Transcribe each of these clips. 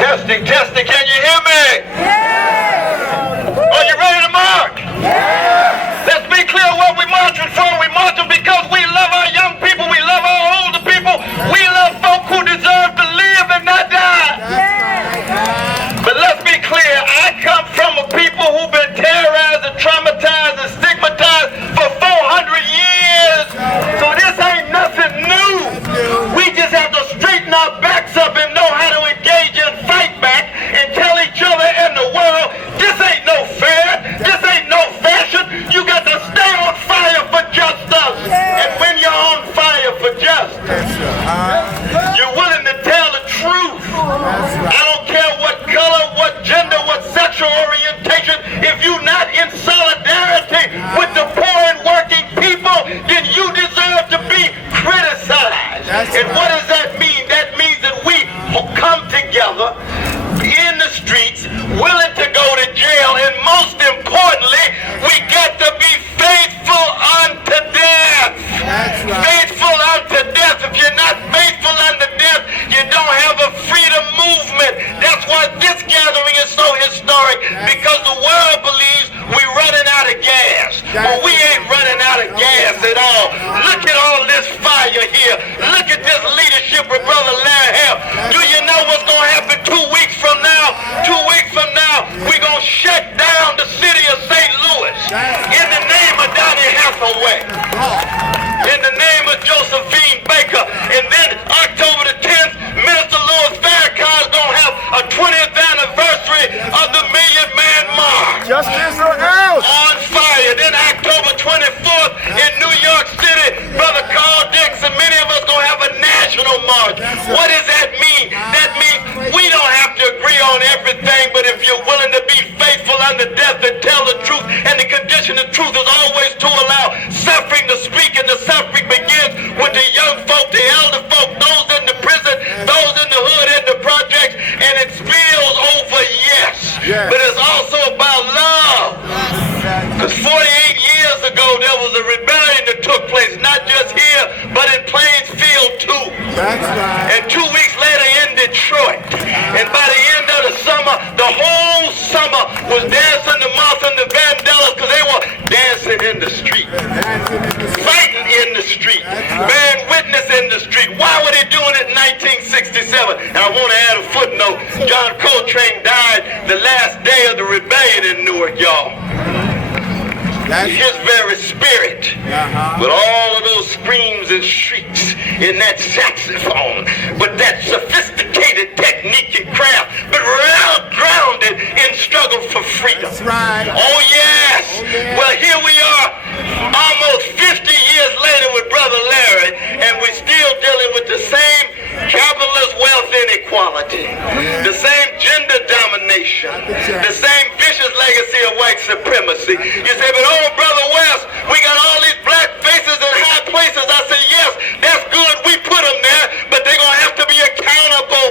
Testing, testing, can you hear me? Yeah. Are you ready to march? Yeah. Let's be clear what we're marching for. We're marching because we love our young people, we love our older people, we love folk who deserve to live and not die. Yeah. But let's be clear, I come from a people who've been terrorized and traumatized and stigmatized for 400 years. So this ain't nothing new. We just have to straighten our backs up and know how to engage and fight back and tell each other and the world, this ain't no fair, this ain't no fashion. You got to stay on fire for justice. And when you're on fire for justice, you're willing to tell the truth. I don't care what color, what gender, what sexual orientation. If you're not in solidarity with the poor and working people, then you deserve to be criticized. And what does that mean? That means that we come together in the streets, willing to go to jail, and most importantly, we got to be faithful unto death. Faithful unto death. If you're not faithful unto death, you don't have a freedom movement. That's why this gathering is so historic, because the world believes we're running out of gas. But we ain't running out of gas at all. Look at all this fire here. Look at this leadership with Brother Larry Hale. Do you know what's going to happen 2 weeks from now? 2 weeks from now, we're going to shut down the city of St. Louis in the name of Donny Hathaway, in the name of Josephine Baker. And then October the 10th, Minister Louis Farrakhan is going to have a 20th anniversary of the Million Man March. Justice or else. On fire. Then October 24th in New York City, Brother Carl Dix and many of us going to have a national march. What does that mean? That means we don't have to agree on everything, but if you're willing to be faithful unto death and tell the truth, and the condition of truth is always to allow suffering to speak, and the suffering begins with the young folk, the elder folk, those in the prison, those in the hood, in the projects, and it spills over, yes. But it's also about love. Because 48 years ago, there was a rebellion that took place, not just here, but in Plainsfield too. And 2 weeks later in Detroit. And by the end of the summer, the whole summer was dancing the Martha and the Vandellas, because they were dancing in the street, fighting in the street, bearing witness in the street. Why were they doing it in 1967? And I want to add a footnote. John Coltrane died the last day of the rebellion in Newark, y'all. His very spirit, with all of those screams and shrieks in that saxophone, but that sophisticated technique and craft, but grounded in struggle for freedom. That's right. Oh yes. Well, here we are, almost 50 years later with Brother Larry, and we're still dealing with the same capitalist wealth inequality, the same gender domination, the same vicious legacy of white supremacy. You say, but oh, Brother West, we got all these black faces in high places. I say, yes, that's good. We put them there, but they're going to have to be accountable.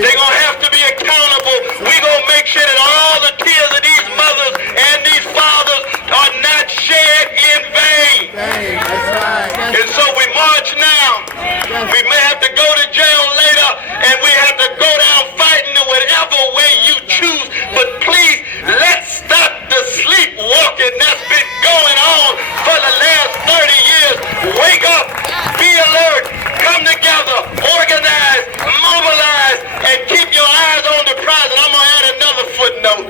They're going to have to be accountable. We're going to make sure that all the tears of these mothers and these fathers are not shed in vain. And so we march now. We may have to go to jail later, and we have to go down fighting in whatever way you choose. But please, let's stop the sleepwalking that's been going on for the last 30 years. Wake up, be alert, come together, organize, mobilize, and keep your eyes on the prize. And I'm going to add another footnote.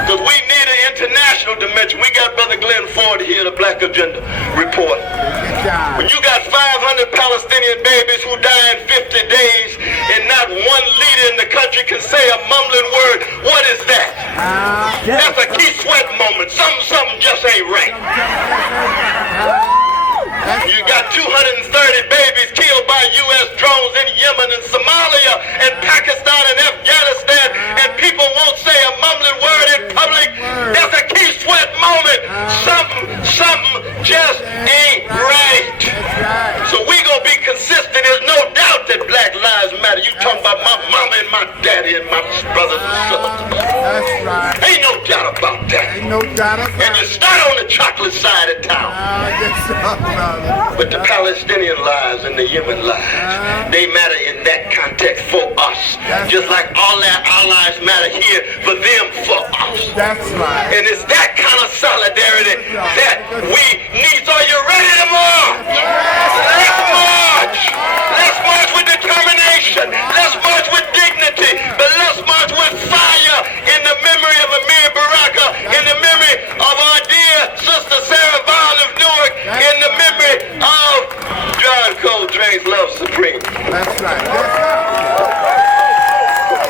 Because we need an international dimension. We got Brother Glenn Ford here, the Black Agenda report. When you got 500 Palestinian babies who die in 50 days and not one leader in the country can say a mumbling word, what is that? That's a Keith Sweat moment. Something just ain't right. You got 230 babies killed by U.S. drones in Yemen and Somalia and Pakistan and Afghanistan, and people won't say a mumbling word in public. That's a Keith Sweat moment. Something just daddy and my brothers and sisters. That's right. Ain't no doubt about that. Ain't no doubt about And you it. start on the chocolate side of town. But the Palestinian lives and the Yemen lives, they matter in that context for us. Just like all our lives matter here for them, for us. That's right. And it's that kind of solidarity that we need